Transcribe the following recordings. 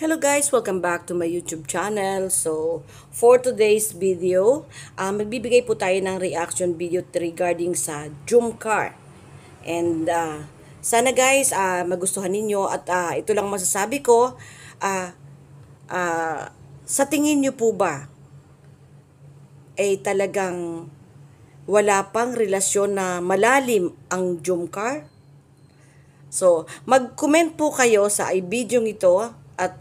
Hello guys, welcome back to my YouTube channel. So, for today's video, magbibigay po tayo ng reaction video regarding sa Jumcar. And sana guys, magustuhan ninyo at ito lang masasabi ko, ah, sa tingin nyo po ba ay talagang wala pang relasyon na malalim ang Jumcar? So, mag-comment po kayo sa video ito at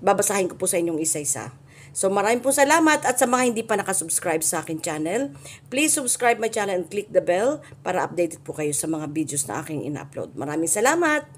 babasahin ko po sa inyong isa-isa. So, maraming po salamat at sa mga hindi pa nakasubscribe sa akin channel, please subscribe my channel and click the bell para updated po kayo sa mga videos na aking in-upload. Maraming salamat!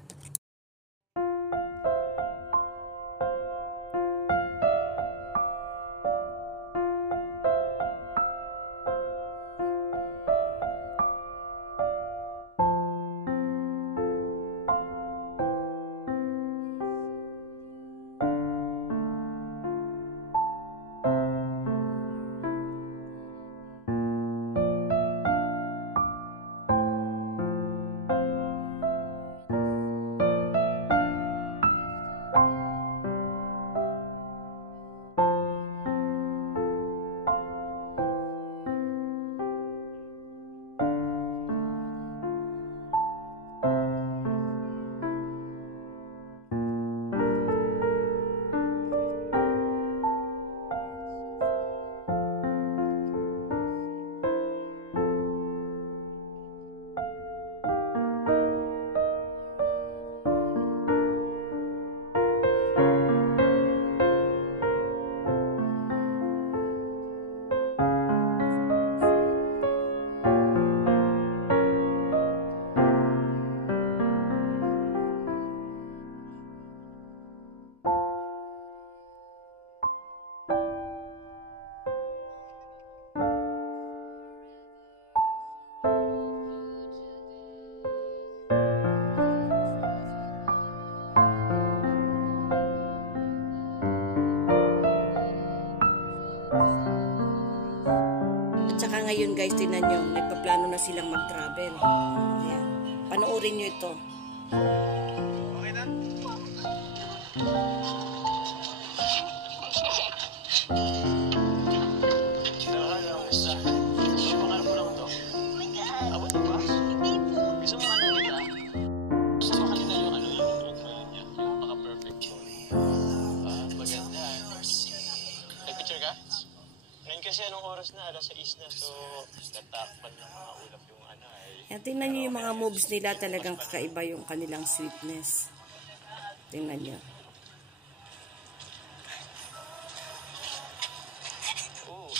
Tsaka ngayon guys, tinan nyo, nagpaplano na silang mag-travel. Ayan. Panoorin nyo ito. Okay na? Kasi anong oras na? Alas 6 na. So, tatakpan ng mga ulap yung ano ay... Ayan, tingnan nyo yung mga moves nila. Talagang kakaiba yung kanilang sweetness. Tingnan nyo. Oo.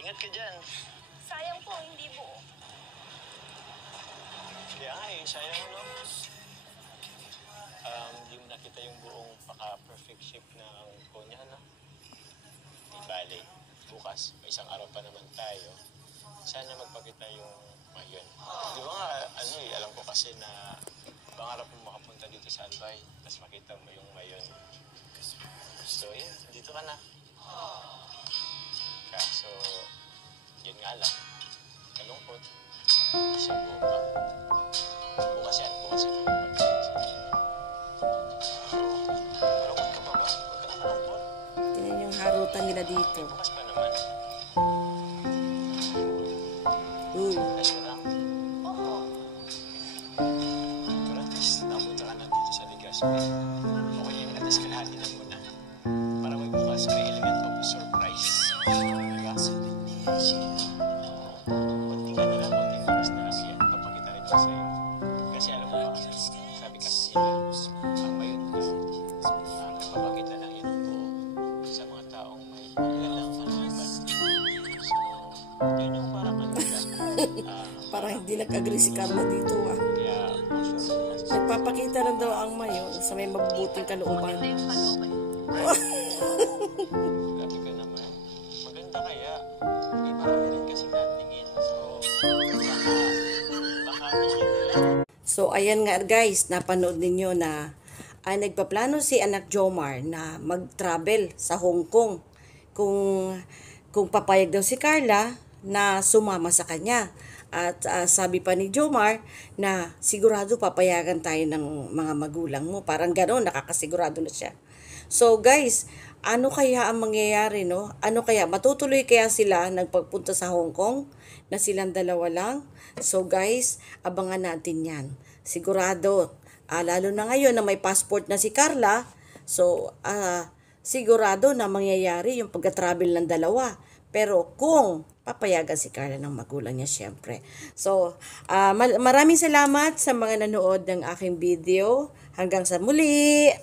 Ingat ka dyan. Sayang po, hindi buo. Kaya nga eh, sayang no? Hindi mo nakita yung buong paka-perfect shape ng konya, no? Di bale. Bukas, may isang araw pa naman tayo. Sana magpakita yung mayon. Di ba nga, alam ko kasi na pangarap mo makapunta dito sa Albay, tapos makita mo yung mayon. So, yun, dito ka na. Kaso, yun nga lang. Kalungkot. Kasi buka. Bukas yan yung pagkakas. So, malungkot ka pa ba? Huwag ka na malungkot. Tingnan yung harutan nila dito. Bukas pa naman. Uy. Ayos ka lang. Oo. Pero at least, napunta ka na dito sa Legazpi. Okay yan, at least kalahati na muna. Para may bukas, may element of surprise. Diba? Kunting ka na lang, kunting oras na lang yan. Papakita rin ko sa'yo. Kasi alam mo ba, sabi kasi nila, ang mayon daw, papakita ng iyong buo sa mga taong may magandang panaliban. So, yun yung parang ano nila. Parang hindi nag-agree si Carla dito Kaya, for sure, Nagpapakita lang daw ang mayon sa may mabubuting kalooban. Ito yung kalooban. grabe ka naman. Maganda kaya. May marami rin kasi natingin. So, baka So, ayan nga guys, napanood ninyo na nagpaplano si anak Jomar na mag-travel sa Hong Kong. Kung papayag daw si Carla na sumama sa kanya. At sabi pa ni Jomar na sigurado papayagan tayo ng mga magulang mo. Parang gano'n, nakakasigurado na siya. So guys, ano kaya ang mangyayari, no? Ano kaya, matutuloy kaya sila nagpagpunta sa Hong Kong na silang dalawa lang? So guys, abangan natin yan. Sigurado, lalo na ngayon na may passport na si Carla, so sigurado na mangyayari yung pagka-travel ng dalawa. Pero kung papayagan si Carla ng magulang niya, syempre. So, maraming salamat sa mga nanood ng aking video. Hanggang sa muli!